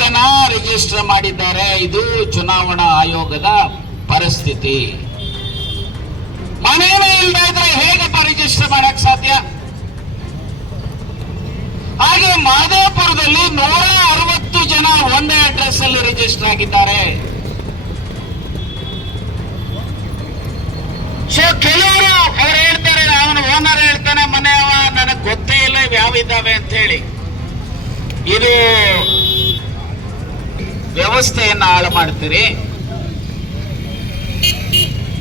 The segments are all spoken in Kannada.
ಜನ ರಿಜಿಸ್ಟರ್ ಮಾಡಿದ್ದಾರೆ. ಇದು ಚುನಾವಣಾ ಆಯೋಗದ ಪರಿಸ್ಥಿತಿ. ಮನೇನೇ ಇಲ್ಲದೆ ಇದ್ರೆ ಹೇಗಪ್ಪ ರಿಜಿಸ್ಟರ್ ಮಾಡಕ್ ಸಾಧ್ಯ? ಹಾಗೆ ಮಾದೇಪುರದಲ್ಲಿ ನೂರ ಅರವತ್ತು ಜನ ಒಂದೇ ಅಡ್ರೆಸ್ ಅಲ್ಲಿ ರಿಜಿಸ್ಟರ್ ಆಗಿದ್ದಾರೆ. ಸೊ ಕೆಲವರು ಅವ್ರು ಹೇಳ್ತಾರೆ ಅವನು ಓನರ್ ಹೇಳ್ತಾನೆ ಮನೆಯವ ನನಗೆ ಗೊತ್ತೇ ಇಲ್ಲ ಯಾವಿದ್ದಾವೆ ಅಂತ ಹೇಳಿ. ಇದು ವ್ಯವಸ್ಥೆಯನ್ನ ಹಾಳು ಮಾಡ್ತೀರಿ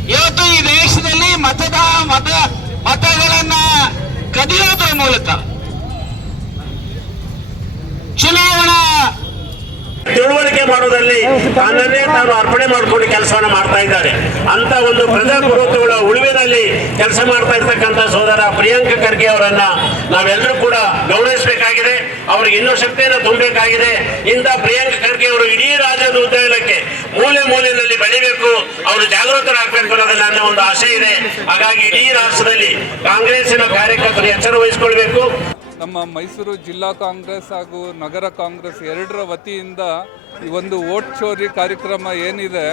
ಇವತ್ತು ಈ ದೇಶದಲ್ಲಿ ಮತದ ಮತ ಮತಗಳನ್ನ ಕದಿಯೋದ್ರ ಮೂಲಕ ಮಾಡೋದ್ರಲ್ಲಿ ತನ್ನನ್ನೇ ತಾನು ಅರ್ಪಣೆ ಮಾಡಿಕೊಂಡು ಕೆಲಸವನ್ನು ಮಾಡ್ತಾ ಇದ್ದಾರೆ. ಅಂತ ಒಂದು ಪ್ರಜಾಪ್ರಭುತ್ವಗಳ ಉಳಿವಿನಲ್ಲಿ ಕೆಲಸ ಮಾಡ್ತಾ ಇರ್ತಕ್ಕಂಥ ಸೋದರ ಪ್ರಿಯಾಂಕ ಖರ್ಗೆ ಅವರನ್ನ ನಾವೆಲ್ಲರೂ ಕೂಡ ಗೌರವಿಸಬೇಕಾಗಿದೆ. ಅವ್ರಿಗೆ ಇನ್ನೂ ಶಕ್ತಿಯನ್ನು ತುಂಬಬೇಕಾಗಿದೆ. ಇಂಥ ಪ್ರಿಯಾಂಕ ಖರ್ಗೆ ಅವರು ಇಡೀ ರಾಜ್ಯದ ಉದ್ಯೋಗಕ್ಕೆ ಮೂಲೆ ಮೂಲೆಯಲ್ಲಿ ಬೆಳಿಬೇಕು, ಅವರು ಜಾಗೃತರಾಗಬೇಕು ಅನ್ನೋದು ನನ್ನ ಒಂದು ಆಸೆ ಇದೆ. ಹಾಗಾಗಿ ಇಡೀ ರಾಷ್ಟ್ರದಲ್ಲಿ ಕಾಂಗ್ರೆಸ್ಸಿನ ಕಾರ್ಯಕರ್ತರು ಎಚ್ಚರ ವಹಿಸಿಕೊಳ್ಬೇಕು ನಮ್ಮ ಮೈಸೂರು ಜಿಲ್ಲಾ ಕಾಂಗ್ರೆಸ್ ಹಾಗೂ ನಗರ ಕಾಂಗ್ರೆಸ್ ಎರಡರ ವತಿಯಿಂದ ಈ ಒಂದು ವೋಟ್ ಚೋರಿ ಕಾರ್ಯಕ್ರಮ ಏನಿದೆ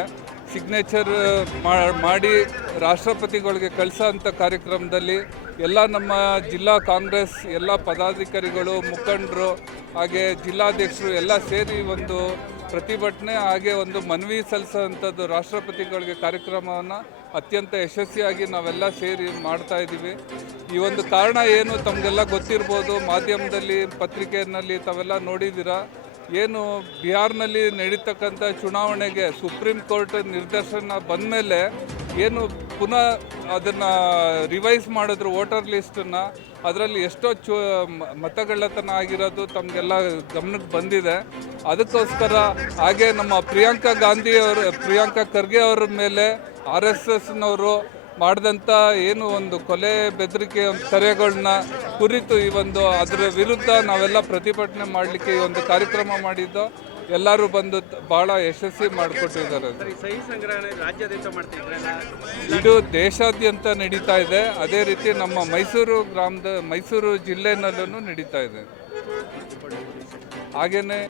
ಸಿಗ್ನೇಚರ್ ಮಾಡಿ ರಾಷ್ಟ್ರಪತಿಗಳಿಗೆ ಕಳಿಸೋ ಅಂಥ ಕಾರ್ಯಕ್ರಮದಲ್ಲಿ ಎಲ್ಲ ನಮ್ಮ ಜಿಲ್ಲಾ ಕಾಂಗ್ರೆಸ್, ಎಲ್ಲ ಪದಾಧಿಕಾರಿಗಳು, ಮುಖಂಡರು, ಹಾಗೆ ಜಿಲ್ಲಾಧ್ಯಕ್ಷರು ಎಲ್ಲ ಸೇರಿ ಒಂದು ಪ್ರತಿಭಟನೆ ಹಾಗೆ ಒಂದು ಮನವಿ ಸಲ್ಲಿಸುವಂಥದ್ದು ರಾಷ್ಟ್ರಪತಿಗಳಿಗೆ ಕಾರ್ಯಕ್ರಮವನ್ನು ಅತ್ಯಂತ ಯಶಸ್ವಿಯಾಗಿ ನಾವೆಲ್ಲ ಸೇರಿ ಮಾಡ್ತಾ ಇದ್ದೀವಿ. ಈ ಒಂದು ಕಾರಣ ಏನು ತಮಗೆಲ್ಲ ಗೊತ್ತಿರ್ಬೋದು, ಮಾಧ್ಯಮದಲ್ಲಿ, ಪತ್ರಿಕೆಯಲ್ಲಿ ತಾವೆಲ್ಲ ನೋಡಿದ್ದೀರಾ? ಏನು ಬಿಹಾರ್ನಲ್ಲಿ ನಡೀತಕ್ಕಂಥ ಚುನಾವಣೆಗೆ ಸುಪ್ರೀಂ ಕೋರ್ಟ್ ನಿರ್ದೇಶನ ಬಂದ ಮೇಲೆ ಏನು ಪುನಃ ಅದನ್ನು ರಿವೈಸ್ ಮಾಡಿದ್ರು ವೋಟರ್ ಲಿಸ್ಟನ್ನು ಅದರಲ್ಲಿ ಎಷ್ಟೋ ಚು ಮತಗಳತನ ಮತಗಳ್ಳತನ ಆಗಿರೋದು ತಮಗೆಲ್ಲ ಗಮನಕ್ಕೆ ಬಂದಿದೆ. ಅದಕ್ಕೋಸ್ಕರ ಹಾಗೆ ನಮ್ಮ ಪ್ರಿಯಾಂಕಾ ಗಾಂಧಿ ಅವರು, ಪ್ರಿಯಾಂಕಾ ಖರ್ಗೆ ಅವರ ಮೇಲೆ ಆರ್ ಎಸ್ ಎಸ್ನವರು ಮಾಡಿದಂಥ ಏನು ಒಂದು ಕೊಲೆ ಬೆದರಿಕೆ ಕರೆಗಳನ್ನ ಕುರಿತು ಈ ಒಂದು ಅದರ ವಿರುದ್ಧ ನಾವೆಲ್ಲ ಪ್ರತಿಭಟನೆ ಮಾಡಲಿಕ್ಕೆ ಈ ಒಂದು ಕಾರ್ಯಕ್ರಮ ಮಾಡಿದ್ದು. ಎಲ್ಲರೂ ಬಂದು ಬಹಳ ಯಶಸ್ವಿ ಮಾಡಿಕೊಟ್ಟಿದ್ದಾರೆ. ಇದು ದೇಶಾದ್ಯಂತ ನಡೀತಾ ಇದೆ. ಅದೇ ರೀತಿ ನಮ್ಮ ಮೈಸೂರು ಗ್ರಾಮದ ಮೈಸೂರು ಜಿಲ್ಲೆನಲ್ಲೂ ನಡೀತಾ ಇದೆ. ಹಾಗೆಯೇ